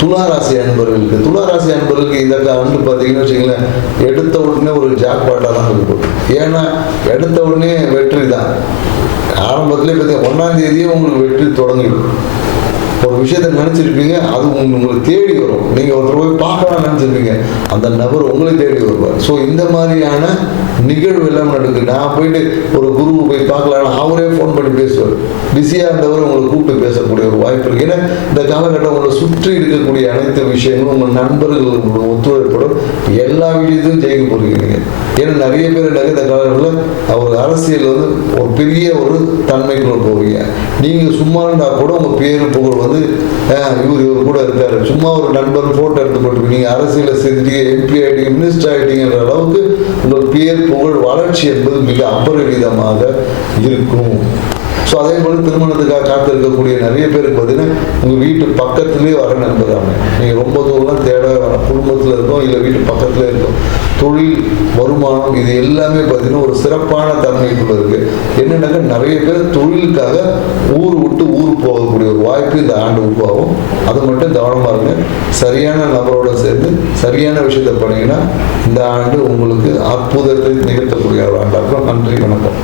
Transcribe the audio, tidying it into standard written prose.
துளாராசி அன்பர்களுக்கு இந்த ஆண்டு பார்த்தீங்கன்னு வச்சுங்களேன், எடுத்த உடனே ஒரு ஜாக்பாட்டாக தான் இருக்கும். ஏன்னா எடுத்த உடனே வெற்றி தான். ஆரம்பத்திலே பார்த்தீங்கன்னா 1ஆம் தேதியே உங்களுக்கு வெற்றி தொடங்கிடும். ஒரு விஷயத்த நினச்சிருப்பீங்க, அது உங்களுக்கு தேடி வரும். நீங்கள் ஒருத்தர் போய் பார்க்கலாம் நினச்சிருப்பீங்க, அந்த நபர் உங்களை தேடி வருவார். ஸோ இந்த மாதிரியான நிகழ்வு எல்லாம் நடக்குது. நான் போயிட்டு ஒரு குருவை போய் பார்க்கலான்னு அவரே ஃபோன் பண்ணி பேசுவார். பிஸியாக இருந்தவர் உங்களை கூப்பிட்டு பேசக்கூடிய ஒரு வாய்ப்பு இருக்குது. ஏன்னா இந்த காலகட்டம் உங்களை சுற்றி இருக்கக்கூடிய அனைத்து விஷயங்களும் உங்கள் நண்பர்கள் ஒத்துழைப்படும் எல்லா விஷயத்தையும் ஜெயிக்க போகிறீங்க நீங்கள். ஏன்னா நிறைய பேர் இந்த காலகட்டத்தில் அவர் அரசியல் ஒரு பெரிய ஒரு தன்மைக்குள்ள போவீங்க. நீங்கள் சும்மா இருந்தால் கூட உங்கள் பேர் புகழ் இவர் கூட இருக்காரு, சும்மா ஒரு நண்பர் போட்டோ எடுத்து போட்டு நீங்கள் அரசியலை செஞ்சுட்டீங்க, எம்பி ஆகிட்டீங்க, மினிஸ்டர் ஆகிட்டீங்கிற அளவுக்கு உங்கள் பேர் புகழ் வளர்ச்சி என்பது மிக அபரிவிதமாக இருக்கும். ஸோ அதே போல் திருமணத்துக்காக காத்திருக்கக்கூடிய நிறைய பேருக்கு பார்த்தீங்கன்னா உங்கள் வீட்டு பக்கத்துலேயே வர நண்பராங்க. நீங்கள் ரொம்ப தூரம்லாம் தேட வர, குடும்பத்தில் இருக்கோம் இல்லை வீட்டு பக்கத்துலேயே இருக்கும். தொழில், வருமானம், இது எல்லாமே பார்த்தீங்கன்னா ஒரு சிறப்பான தன்மைக்குள்ள இருக்குது. என்னென்னாக்கா நிறைய பேர் தொழிலுக்காக ஊர் விட்டு ஊர் போகக்கூடிய ஒரு வாய்ப்பு இந்த ஆண்டு உருவாகும். அது மட்டும் கவனமாக இருங்க. சரியான நபரோட சேர்ந்து சரியான விஷயத்தை பண்ணீங்கன்னா இந்த ஆண்டு உங்களுக்கு அற்புதத்தை நிகழ்த்தக்கூடிய ஒரு ஆண்டாகும். நன்றி, வணக்கம்.